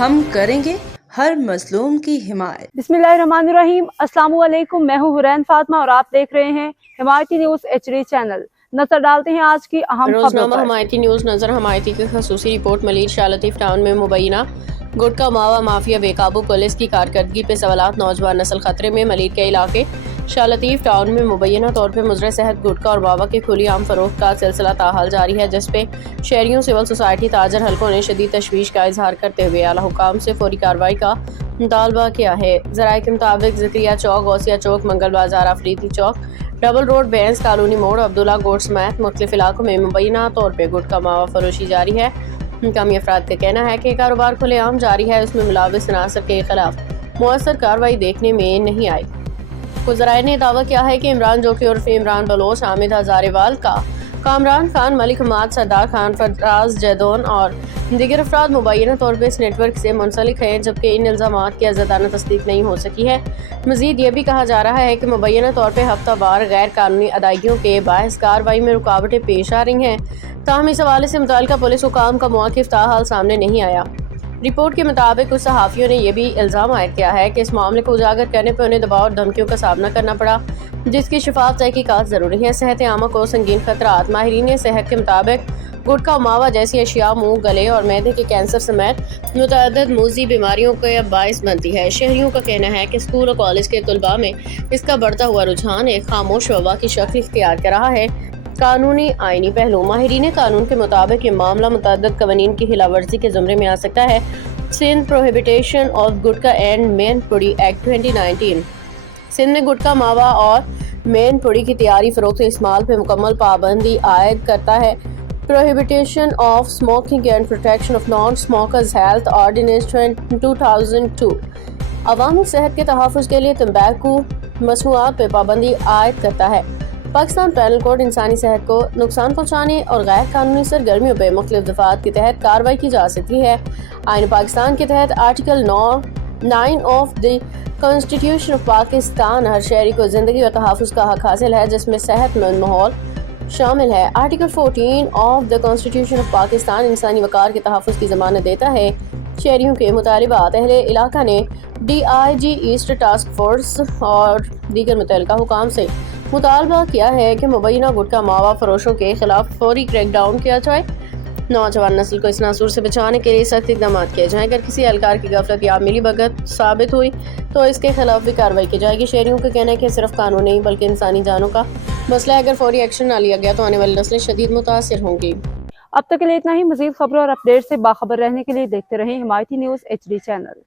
ہم کریں گے ہر مظلوم کی حمایت۔ बिस्मिल्लाहिर्रहमानिर्रहीम। अस्सलाम वालेकुम। मैं हूँ हुरैन फातिमा और आप देख रहे हैं हिमायती न्यूज़ HD चैनल। नजर डालते हैं आज की अहम खबरों रोजनामा पर। हमायती न्यूज़ नजर हमायती की खसूसी रिपोर्ट मलीर शाह लतीफ टाउन में मुबैना गुटखा मावा माफिया बेकाबू, पुलिस की कारकर्दगी पे सवालात, नौजवान नस्ल खतरे में। मलीर के इलाके शाह लतीफ टाउन में मुबैना तौर पर मुजरे सेहत गुटखा और मावा के खुलेआम फरोख्त का सिलसिला ताहाल जारी है, जिस पे शहरियों, सिविल सोसाइटी, ताजर हल्कों ने शदीद तशवीश का इजहार करते हुए आला हुकाम से फौरी कार्रवाई का मुतालबा किया है। ज़राए के मुताबिक ज़करिया चौक, गौसिया चौक, मंगल बाजार, अफरीदी चौक, डबल रोड, बैंस कॉलोनी मोड़, अब्दुल्ला गोट समेत मुख्तलिफ इलाकों में मुबैना तौर पर गुटखा मावा फरोशी जारी है। मुकामी अफराद का कहना है कि कारोबार खुलेआम जारी है, उसमें मुलाविस अनासर के खिलाफ मुअस्सर कार्रवाई देखने में नहीं आई। कुछ ज़राए ने दावा किया है कि इमरान जोकी उर्फ इमरान बलोच, हामिद हजारेवाल का कामरान खान, मलिक हमाद, सरदार खान, फराज जैदोन और दीगर अफराद मुबैना तौर पर इस नेटवर्क से मुंसलिक हैं, जबकि इन इल्ज़ामात की आज़ादाना तस्दीक नहीं हो सकी है। मज़ीद ये भी कहा जा रहा है कि मुबैना तौर पर हफ्तावार गैर कानूनी अदायगियों के बायस कार्रवाई में रुकावटें पेश आ रही हैं। ताहम इस हवाले से मुतल्लिका पुलिस हुकाम का मौक़िफ़ ताहाल सामने नहीं आया। रिपोर्ट के मुताबिक कुछ सहाफ़ियों ने यह भी इल्ज़ाम आयद किया है कि इस मामले को उजागर करने पर उन्हें दबाव और धमकियों का सामना करना पड़ा, जिसकी शफाफ तहकीकात ज़रूरी है। सेहत आमा को संगीन खतरात। माहिरीन सेहत के मुताबिक गुटखा मावा जैसी अशिया मुंह, गले और मैदे के कैंसर समेत मुतअद्दिद मूज़ी बीमारियों का बाइस बनती है। शहरियों का कहना है कि स्कूल और कॉलेज के तलबा में इसका बढ़ता हुआ रुझान एक खामोश वबा की शक्ल इख्तियार कर रहा है। कानूनी आईनी पहलू। माहिरीन कानून के मुताबिक ये मामला मुतअद्दिद कवानीन की खिलाफवर्जी के ज़मरे में आ सकता है। Sindh prohibition of gutkha and mainpuri act 2019 Sindh में गुटखा मावा और मेन पुड़ी की तैयारी, फरोख्त, इस्तेमाल पर मुकम्मल पाबंदी आयद करता है। Prohibition of smoking and protection of non smokers health ordinance 2002 अवामी सेहत के तहफ़्फ़ुज़ के लिए तंबाकू मसनूआत पर पाबंदी आयद करता है। पाकिस्तान पैनल कोड इंसानी सेहत को नुकसान पहुँचाने और गैर कानूनी सरगर्मियों पर मुख्तलिफ दफ़ात के तहत कार्रवाई की जा सकती है। आइन पाकिस्तान के तहत article 9 of the constitution of Pakistan हर शहरी को ज़िंदगी और तहफ़्फ़ुज़ का हक हासिल है, जिसमें सेहतमंद माहौल शामिल है। Article 14 of the constitution of Pakistan इंसानी वक़ार के तहफ़्फ़ुज़ की ज़मानत देता है। शहरियों के मुतालिबात। अहले इलाका ने DIG ईस्ट टास्क फोर्स और दीगर मुतल्लिका हुकाम से मुतालबा किया है कि मुबैना गुटखा मावा फरोशों के खिलाफ फौरी क्रैकडाउन किया जाए। नौजवान नस्ल को इस नासूर से बचाने के लिए सख्त इक़दाम किए जाएँ। अगर किसी एहलकार की गफलत या मिली भगत साबित हुई तो इसके खिलाफ भी कार्रवाई की जाएगी। शहरियों का कहना है कि सिर्फ कानून नहीं बल्कि इंसानी जानों का मसला है। अगर फौरी एक्शन ना लिया गया तो आने वाली नस्लें शदीद मुतासिर होंगी। अब तक के लिए इतना ही। मज़ीद खबरों और अपडेट से बाखबर रहने के लिए देखते रहें हिमायती न्यूज़ HD चैनल।